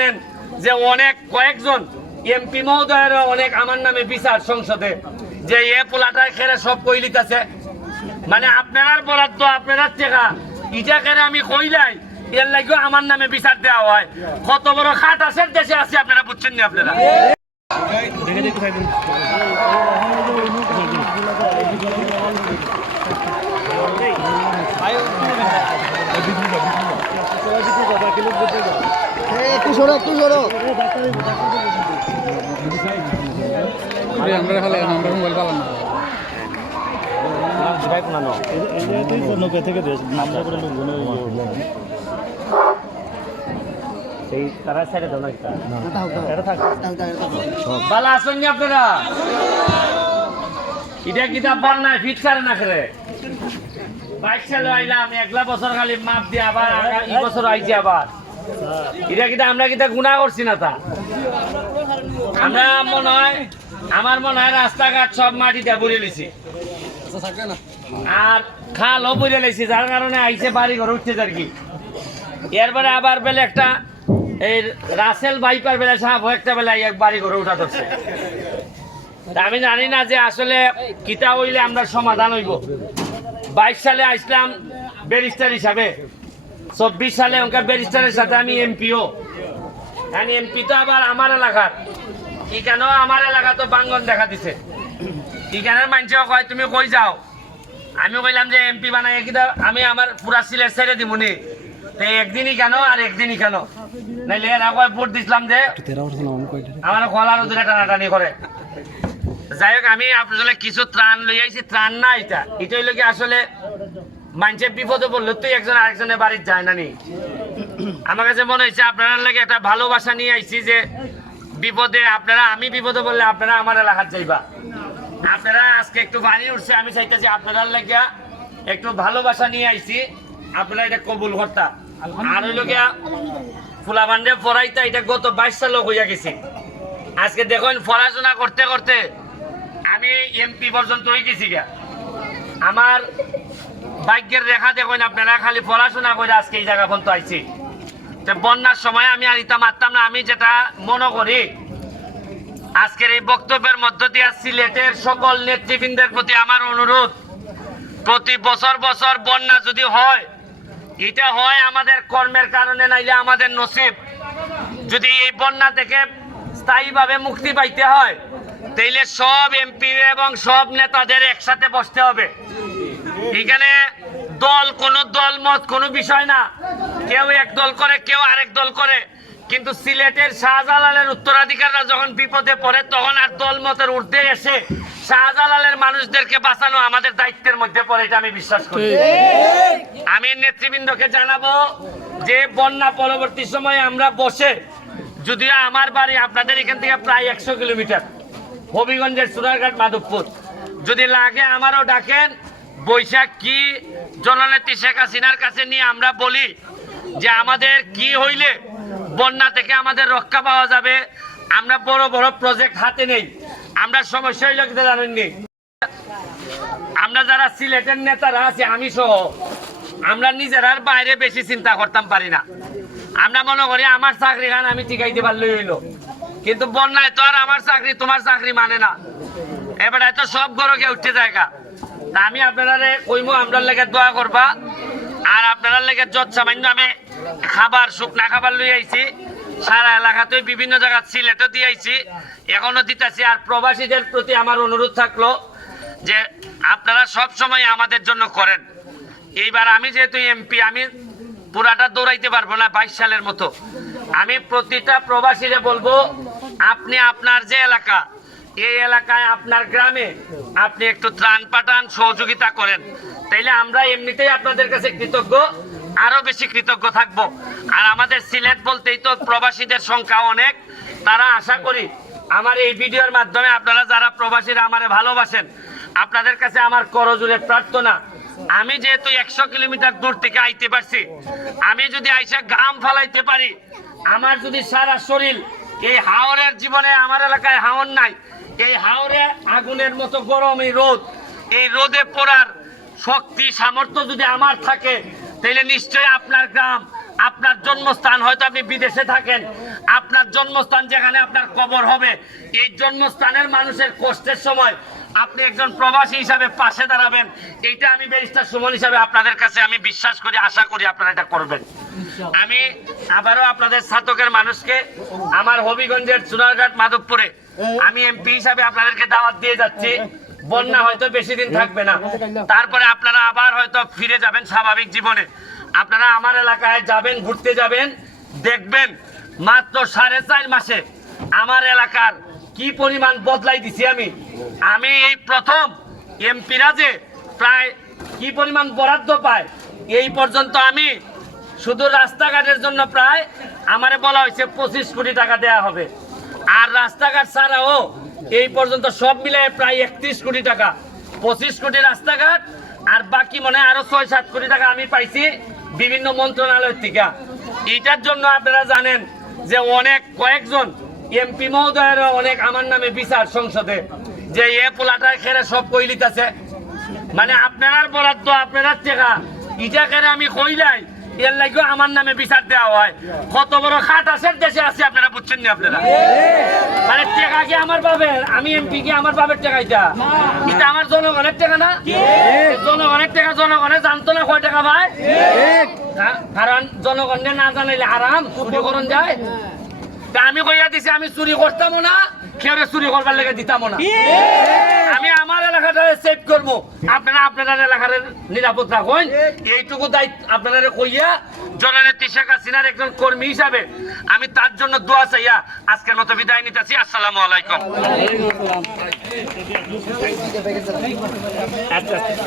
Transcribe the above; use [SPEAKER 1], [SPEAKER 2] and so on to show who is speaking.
[SPEAKER 1] জানেন যে অনেক কয়েকজন এমপি মহোদয়ের অনেক আমার নামে বিচার সংসদে যে এ পোলাটায় খেরে সব কইলিতাছে মানে আপনার বরাদ্দ আপনার টাকা ইটা কেন আমি কইলাই এর লাগেও আমার নামে বিচার দেওয়া হয় কত বড় খাট আছে দেশে আছে আপনারা বুঝছেন নি আপনারা
[SPEAKER 2] একটু সরো একটু সরো।
[SPEAKER 3] আমরা খালি আমরা মোবাইল পালাম না।
[SPEAKER 2] নৌকা থেকে নামটা করে
[SPEAKER 1] এই তারা সাইডে দাও না এটা থাক। ভালো আছেন নি আপনারা। এটা কিতাব বন্যায় ফিট করে না করে বাইক চালু আইলাম একলা বছর খালি মাপ দিয়ে আবার এই বছর আইছি আবার। এটা কিতা আমরা কিতা গুণা করছি না তা? আমরা মনে হয়, আমার মনে হয় রাস্তাঘাট সব মাটিতে ভরে লিছি আর খালও ভরে লিছি যার কারণে আইসে বাড়ি ঘর উঠছে আর কি। এরপরে আবার বেলে একটা, এই রাসেল বাইপার বেলা সাহেব একটা বেলা এক বাড়ি ঘরে উঠা ধরছে। আমি জানি না যে আসলে কিতা হইলে আমরা সমাধান হইব। বাইশ সালে আসলাম ব্যারিস্টার হিসাবে। চব্বিশ সালে ওকে ব্যারিস্টারের সাথে আমি এমপিও। আমি এমপি তো আবার আমার এলাকার। কি কেন আমার এলাকা তো বাঙ্গন দেখা দিছে। এখানের মানুষও কয় তুমি কই যাও? আমি কইলাম যে এমপি বানাই কিনা আমি আমার পুরা সিলেট ছেড়ে দিমুনি তো একদিনই কেন আর একদিনই কেন? নাইলে এরা কয় ভোট দিছিলাম যে আমার কলার ওদের টানাটানি করে। যাই হোক আমি আপনাদের কিছু ত্রাণ লই আইছি। ত্রাণ না এটা। এটা হইল আসলে মানুষের বিপদে বললে তুই একজন আরেকজনের বাড়ির যায় না নি আমার কাছে মনে হয়েছে আপনার লাগে একটা ভালোবাসা নিয়ে আইছি যে বিপদে আপনারা, আমি বিপদে বললে আপনারা আমার এলাকার যাইবা। আপনারা আজকে একটু পানি উঠছে, আমি চাইতেছি আপনার লাগিয়া একটু ভালোবাসা নিয়ে আইছি, আপনারা এটা কবুল কর্তা। আর হইল গিয়া ফুলাবান্ডে পড়াইতা এটা গত বাইশ সাল হইয়া গেছে। আজকে দেখুন, পড়াশোনা করতে করতে আমি এমপি পর্যন্ত হয়ে গেছি গা আমার ভাগ্যের রেখা দেখুন আপনারা, খালি পড়াশোনা করে আজকে এই জায়গা পর্যন্ত আইছি। তো বন্যার সময় আমি আর ইতা মারতাম না, আমি যেটা মনে করি, আজকের এই বক্তব্যের মধ্য দিয়ে সিলেটের সকল নেতৃবৃন্দের প্রতি আমার অনুরোধ, প্রতি বছর বছর বন্যা যদি হয়, এটা হয় আমাদের কর্মের কারণে, নাইলে আমাদের নসিব। যদি এই বন্যা থেকে স্থায়ীভাবে মুক্তি পাইতে হয়, তাইলে সব এমপি এবং সব নেতাদের একসাথে বসতে হবে। এখানে দল কোন দল মত কোনো বিষয় না। কেউ এক দল করে কেউ আরেক দল করে। কিন্তু সিলেটের শাহজালালের উত্তরাধিকাররা যখন বিপদে পড়ে তখন আর দল মতের ঊর্ধ্বে এসে শাহজালালের মানুষদেরকে বাঁচানো আমাদের দায়িত্বের মধ্যে পড়ে এটা আমি বিশ্বাস করি। আমি নেতৃবৃন্দকে জানাব যে বন্যা পরবর্তী সময়ে আমরা বসে যদিও আমার বাড়ি আপনাদের এখান থেকে প্রায় একশো কিলোমিটার হবিগঞ্জের সুরারঘাট মাধবপুর। যদি লাগে আমারও ডাকেন বৈশাখ কি জননেত্রী শেখ হাসিনার কাছে নিয়ে আমরা বলি যে আমাদের কি হইলে বন্যা থেকে আমাদের রক্ষা পাওয়া যাবে? আমরা বড় বড় প্রজেক্ট হাতে নেই। আমরা সমস্যা হইলে কি জানেননি আমরা যারা সিলেটের নেতারা আছি, আমি সহ, আমরা নিজেরার বাইরে বেশি চিন্তা করতাম পারি না। আমরা মনে করি আমার চাকরি খান আমি টিকাইতে পারলেই হইল। কিন্তু বন্যায় তো আর আমার চাকরি, তোমার চাকরি মানে না। এবারে তো সব গরকে উঠতে জায়গা আমি আপনারা কইমো আপনার লেগে দোয়া করবা। আর আপনার লেগে যত সামান্য আমি খাবার, শুকনা খাবার লই আইছি, সারা এলাকাতে বিভিন্ন জায়গা সিলেটও দিয়ে আইছি, এখনও দিতেছি। আর প্রবাসীদের প্রতি আমার অনুরোধ থাকল যে আপনারা সব সময় আমাদের জন্য করেন। এইবার আমি যেহেতু এমপি, আমি পুরাটা দৌড়াইতে পারব না বাইশ সালের মতো। আমি প্রতিটা প্রবাসীরে বলব, আপনি আপনার যে এলাকা এই এলাকায় আপনার গ্রামে আপনি একটু ত্রাণ পাঠান, সহযোগিতা করেন। তাইলে আমরা এমনিতেই আপনাদের কাছে কৃতজ্ঞ, আরও বেশি কৃতজ্ঞ থাকব। আর আমাদের সিলেট বলতেই তো প্রবাসীদের সংখ্যা অনেক। তারা আশা করি আমার এই ভিডিওর মাধ্যমে আপনারা যারা প্রবাসীরা আমারে ভালোবাসেন, আপনাদের কাছে আমার করজোরে প্রার্থনা, আমি যেহেতু একশো কিলোমিটার দূর থেকে আইতে পারছি, আমি যদি আইসা গ্রাম ফালাইতে পারি, আমার যদি সারা শরীর এই হাওরের জীবনে আমার এলাকায় হাওর নাই এই হাওরে আগুনের মতো গরম এই রোদ। এই রোদে পড়ার শক্তি, সামর্থ্য যদি আমার থাকে, তাহলে নিশ্চয়ই আপনার গ্রাম আপনার জন্মস্থান হয়তো আপনি বিদেশে থাকেন। আপনার জন্মস্থান যেখানে আপনার কবর হবে। এই জন্মস্থানের মানুষের কষ্টের সময় আপনি একজন প্রবাসী হিসাবে পাশে দাঁড়াবেন। এইটা আমি ব্যারিস্টার সুমন হিসাবে আপনাদের কাছে আমি বিশ্বাস করি আশা করি আপনারা এটা করবেন। আমি আবারও আপনাদের ছাতকের মানুষকে আমার হবিগঞ্জের চুনারঘাট মাধবপুরে আমি এমপি হিসাবে আপনাদেরকে দাওয়াত দিয়ে যাচ্ছি। বন্যা হয়তো বেশি দিন থাকবে না। তারপরে আপনারা আবার হয়তো ফিরে যাবেন স্বাভাবিক জীবনে। আপনারা আমার এলাকায় যাবেন, ঘুরতে যাবেন, দেখবেন মাত্র সাড়ে চার মাসে আমার এলাকার কি পরিমাণ বদলাই দিছি আমি। আমি এই প্রথম এমপিরা যে প্রায় কি পরিমাণ বরাদ্দ পায় এই পর্যন্ত আমি শুধু রাস্তাঘাটের জন্য প্রায় আমারে বলা হয়েছে পঁচিশ কোটি টাকা দেয়া হবে। আর রাস্তাঘাট ছাড়াও এই পর্যন্ত সব মিলে প্রায় একত্রিশ কোটি টাকা। পঁচিশ কোটি রাস্তাঘাট আর বাকি মনে আরও ছয় সাত কোটি টাকা আমি পাইছি। বিভিন্ন মন্ত্রণালয়ের থেকে। এটার জন্য আপনারা জানেন যে অনেক কয়েকজন এমপি মহোদয়েরও অনেক আমার নামে বিচার সংসদে, যে এ পোলাটায় খেরে সব কইলিতেছে। মানে আপনার বরাদ্দ আপনার টেকা ইটা খেলে আমি কইলাই এর লাগেও আমার নামে বিচার দেওয়া হয়। কত বড় খাট আছে, দেশে আছে আপনারা, বুঝছেন না আপনারা? মানে টেকা কি আমার পাবেন আমি এমপি কি আমার পাবের টেকা এটা এটা আমার জনগণের টাকা না? জনগণের টাকা, জনগণে জানতো না কয় টাকা ভাই? কারণ জনগণে না জানাইলে আরাম করন যায়। আমি কইয়া দিছি, আমি চুরি করতামও না কেউ চুরি করবার লেগে দিতামও না। আমি সেভ করব। আপনারা আপনার এলাকার নিরাপদ রাখুন এইটুকু দায়িত্ব আপনারা কইয়া জননেত্রী শেখ হাসিনার একজন কর্মী হিসাবে আমি তার জন্য দোয়া চাইয়া আজকের মতো বিদায় নিতেছি। আসসালামু আলাইকুম। আচ্ছা আচ্ছা।